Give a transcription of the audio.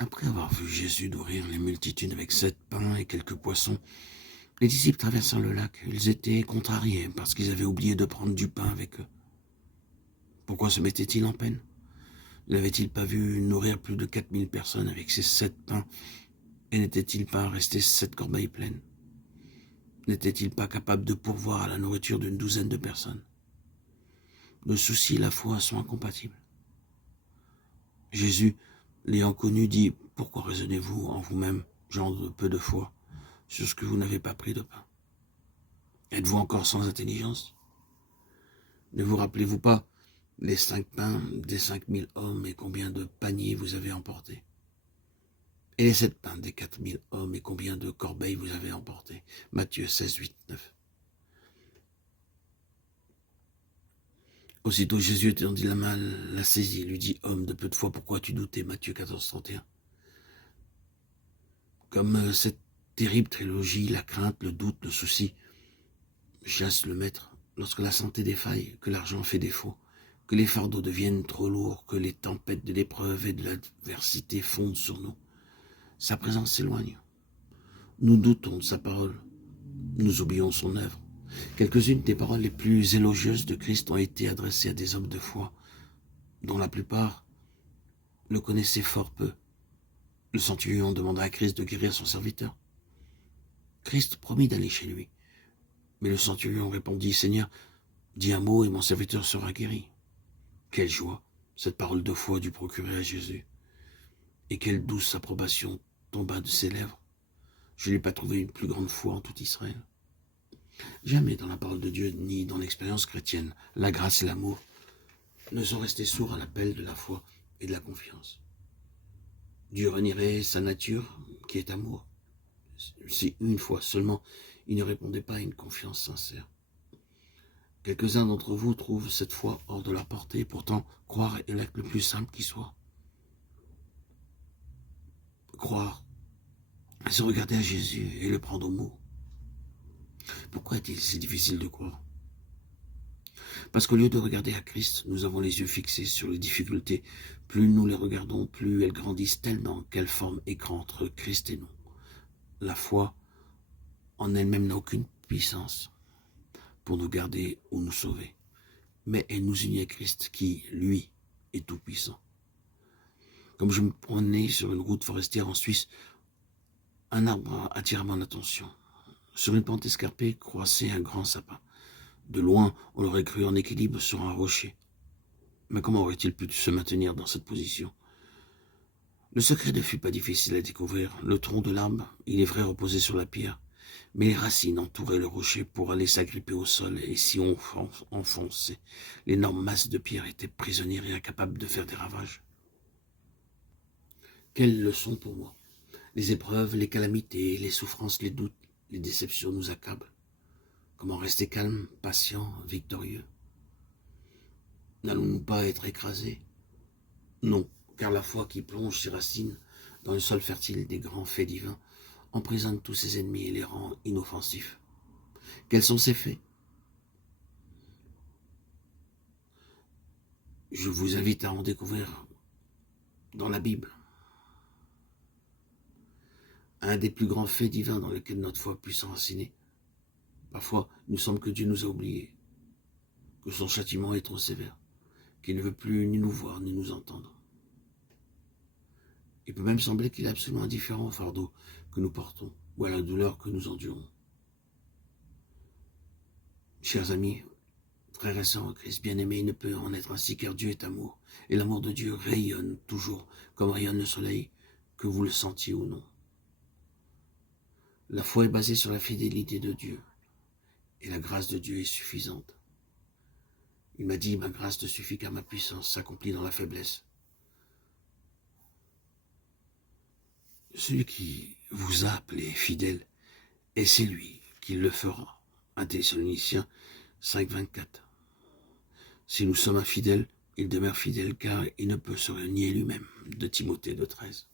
Après avoir vu Jésus nourrir les multitudes avec 7 pains et quelques poissons, les disciples traversèrent le lac. Ils étaient contrariés parce qu'ils avaient oublié de prendre du pain avec eux. Pourquoi se mettaient-ils en peine? N'avaient-ils pas vu nourrir plus de 4000 personnes avec ces 7 pains, et n'étaient-ils pas restés 7 corbeilles pleines? N'étaient-ils pas capables de pourvoir à la nourriture d'une douzaine de personnes? Le souci et la foi sont incompatibles. Jésus, l'ayant connu, dit « Pourquoi raisonnez-vous en vous-même, gens de peu de foi, sur ce que vous n'avez pas pris de pain? Êtes-vous encore sans intelligence? Ne vous rappelez-vous pas les 5 pains des 5000 hommes et combien de paniers vous avez emportés? Et les 7 pains des 4000 hommes et combien de corbeilles vous avez emportés? » Matthieu 16, 8, 9. Aussitôt Jésus étendit la main, la saisit, lui dit « Homme de peu de foi, pourquoi as-tu douté ?» Matthieu 14, 31. Comme cette terrible trilogie, la crainte, le doute, le souci, chasse le maître lorsque la santé défaille, que l'argent fait défaut, que les fardeaux deviennent trop lourds, que les tempêtes de l'épreuve et de l'adversité fondent sur nous. Sa présence s'éloigne. Nous doutons de sa parole. Nous oublions son œuvre. Quelques-unes des paroles les plus élogieuses de Christ ont été adressées à des hommes de foi, dont la plupart le connaissaient fort peu. Le centurion demanda à Christ de guérir son serviteur. Christ promit d'aller chez lui. Mais le centurion répondit « Seigneur, dis un mot et mon serviteur sera guéri. » Quelle joie cette parole de foi dut procurer à Jésus. Et quelle douce approbation tomba de ses lèvres. Je n'ai pas trouvé une plus grande foi en tout Israël. Jamais dans la parole de Dieu, ni dans l'expérience chrétienne, la grâce et l'amour ne sont restés sourds à l'appel de la foi et de la confiance. Dieu renierait sa nature, qui est amour, si une fois seulement il ne répondait pas à une confiance sincère. Quelques-uns d'entre vous trouvent cette foi hors de leur portée, pourtant croire est l'acte le plus simple qui soit. Croire, c'est regarder à Jésus et le prendre au mot. Pourquoi est-il si difficile de croire? Parce qu'au lieu de regarder à Christ, nous avons les yeux fixés sur les difficultés. Plus nous les regardons, plus elles grandissent tellement qu'elles forment écran entre Christ et nous. La foi en elle-même n'a aucune puissance pour nous garder ou nous sauver. Mais elle nous unit à Christ qui, lui, est tout-puissant. Comme je me promenais sur une route forestière en Suisse, un arbre attira mon attention. Sur une pente escarpée croissait un grand sapin. De loin, on l'aurait cru en équilibre sur un rocher. Mais comment aurait-il pu se maintenir dans cette position? Le secret ne fut pas difficile à découvrir. Le tronc de l'arbre, il est vrai, reposait sur la pierre, mais les racines entouraient le rocher pour aller s'agripper au sol, et si on enfonçait, l'énorme masse de pierre était prisonnière et incapable de faire des ravages. Quelle leçon pour moi! Les épreuves, les calamités, les souffrances, les doutes, les déceptions nous accablent. Comment rester calme, patient, victorieux? N'allons-nous pas être écrasés? Non, car la foi qui plonge ses racines dans le sol fertile des grands faits divins emprisonne tous ses ennemis et les rend inoffensifs. Quels sont ces faits? Je vous invite à en découvrir dans la Bible. Un des plus grands faits divins dans lesquels notre foi puisse s'enraciner. Parfois, il nous semble que Dieu nous a oubliés, que son châtiment est trop sévère, qu'il ne veut plus ni nous voir ni nous entendre. Il peut même sembler qu'il est absolument indifférent au fardeau que nous portons ou à la douleur que nous endurons. Chers amis, frères et sœurs en Christ bien-aimés, il ne peut en être ainsi car Dieu est amour, et l'amour de Dieu rayonne toujours comme rayonne le soleil, que vous le sentiez ou non. La foi est basée sur la fidélité de Dieu, et la grâce de Dieu est suffisante. Il m'a dit, ma grâce te suffit car ma puissance s'accomplit dans la faiblesse. Celui qui vous a appelé fidèle, et c'est lui qui le fera. 1 Thessaloniciens 5, 24. Si nous sommes infidèles, il demeure fidèle car il ne peut se renier lui-même. De Timothée 2, 13.